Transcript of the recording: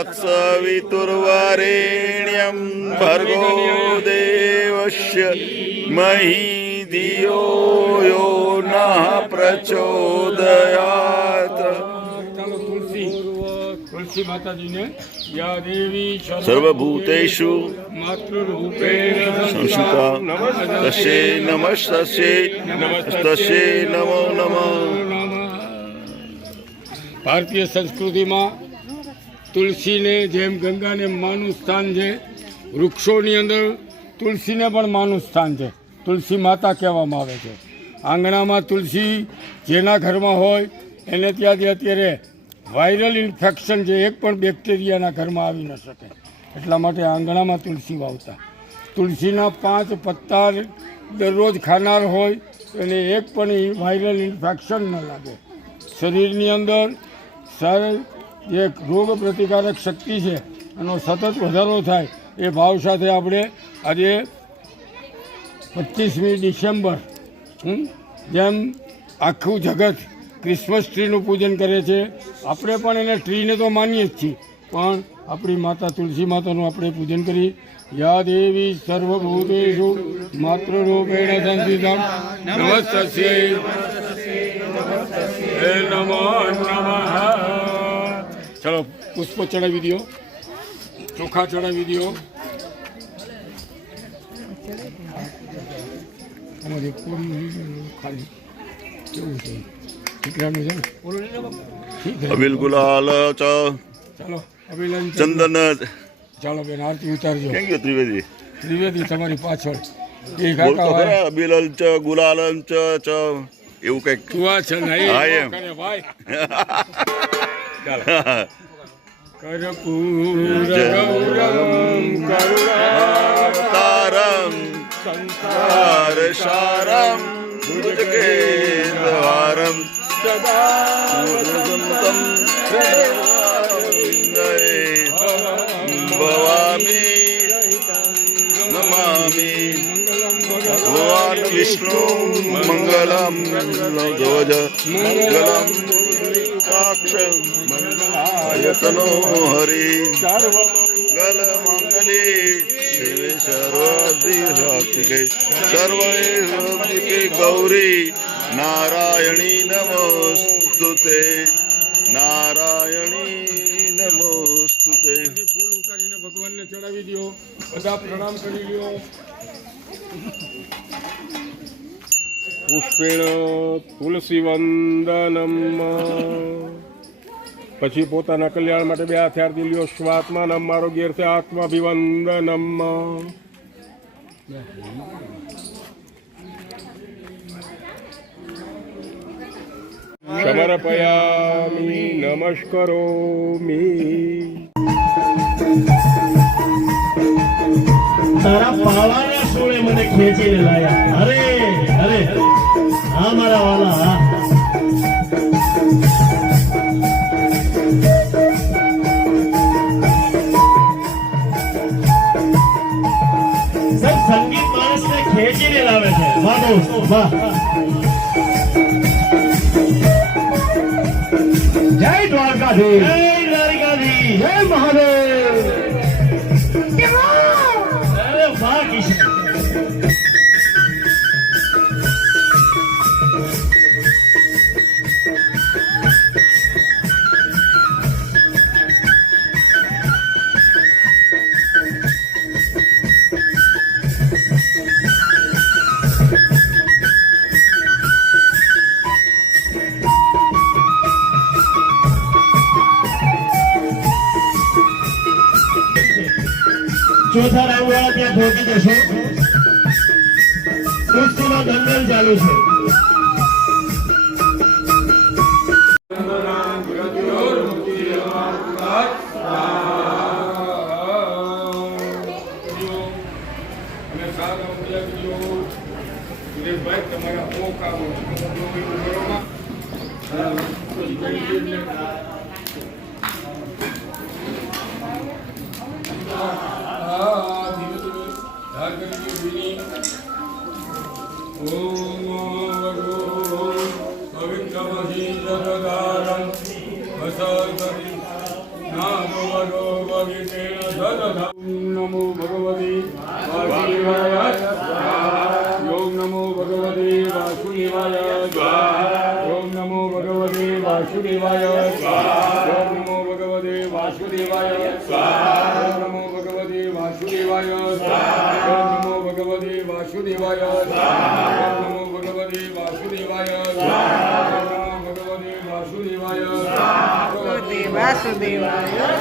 तत्सवितुर्वरेण्यं भर्गो देवस्य मही धियो यो नः प्रचोदयात्। तुलसी माता जी ने या देवी सर्वभूतेषु मातृरूपेण संस्थिता तस्यै नमस्तस्यै तस्यै नमो नमः। ભારતીય સંસ્કૃતિમાં તુલસીને જેમ ગંગાને માનું સ્થાન છે, વૃક્ષોની અંદર તુલસીને પણ માનું સ્થાન છે. તુલસી માતા કહેવામાં આવે છે. આંગણામાં તુલસી જેના ઘરમાં હોય એને ત્યાંથી અત્યારે વાયરલ ઇન્ફેક્શન છે, એક પણ બેક્ટેરિયાના ઘરમાં આવી ન શકે. એટલા માટે આંગણામાં તુલસી વાવતા. તુલસીના 5 પત્તા દરરોજ ખાનાર હોય એને એક પણ વાયરલ ઇન્ફેક્શન ન લાગે. શરીરની અંદર જે રોગ પ્રતિકારક શક્તિ છે એનો સતત વધારો થાય એ ભાવ સાથે આપણે આજે 25મી ડિસેમ્બર જેમ આખું જગત ક્રિસમસ ટ્રીનું પૂજન કરે છે, આપણે પણ એને ટ્રીને તો માનીએ જ છીએ, પણ આપણી માતા તુલસી માતાનું આપણે પૂજન કરી. યા દેવી સર્વભૂતેષુ માતૃરૂપેણ સંસ્થિતા નમસ્તસ્યૈ નમો નમઃ. ચલો પુષ્પો ચડાવી દો, ચોખા ચડાવી દો. ખાલી કેવું છે દીકરાનું છે ને અબીલ ગુલાલ ચાલો અબીલ ચંદન. ચાલો બેન આરતી ઉતારજો. ક્યાં ગયો ત્રિવેદી? ત્રિવેદી તમારી પાછળ એ બોલતો કાકા ખરા, અબીલલ ચ ગુલાલમ ચ ચ એવું કઈક. તું આ છે ને હા, એમ. કરે ભાઈ. ચાલો કર્પૂર ગૌરમ તારમ સંસાર સારમ ભુજગેન્દ્રવારમ સદા ભવામી નમામી ભગવાન વિષ્ણુ મંગલમ ધ્વજ મંગલમ મંગલાયતનો હરિ ગલ મંગલી શિવે સર્વધિકે સર્વૈકે ગૌરી નારાયણી નમોસ્તુતે નારાયણી નમોસ્તુતે. ફૂલ ઉતારીને ભગવાનને ચડાવી દો. બધા પ્રણામ કરી લ્યો. પુષ્પેણ તુલસી વંદનમ. પછી પોતાના કલ્યાણ માટે 2 હાથ આરતી લ્યો. સ્વાત્માનમ મારો ગેર છે આત્માભિવંદનમ. સમર્પયામિ નમસ્કરોમિ. તારા પાવાના સોળે મને ખેંચીને લાયા. અરે અરે હા મારા વાલા. સંગીત માણસને ખેંચીને લાવે છે. વાહ દોસ્ત વાહ. જય દ્વારકાધીશ, જય દ્વારકાધીશ, જય મહાદેવ. અરે વાહ કિશન. ચોથા રાઉન્ડ વાળા ત્યાં પહોંચી જશો. કુસ્તીનો દંગલ ચાલુ છે. તમારા નમો ભગવતી વાસુદેવાય ઓમ નમો ભગવતે વાસુદેવાય ઓમ નમો ભગવતે વાસુદેવાય ઓમ નમો ભગવતે વાસુદેવાય ઓમ નમો ભગવતે વાસુદેવાય ઓમ નમો ભગવતે વાસુદેવાય ઓમ નમો ભગવતે વાસુદેવાય ઓમ નમો ભગવતે વાસુદેવાય વાસુદેવાય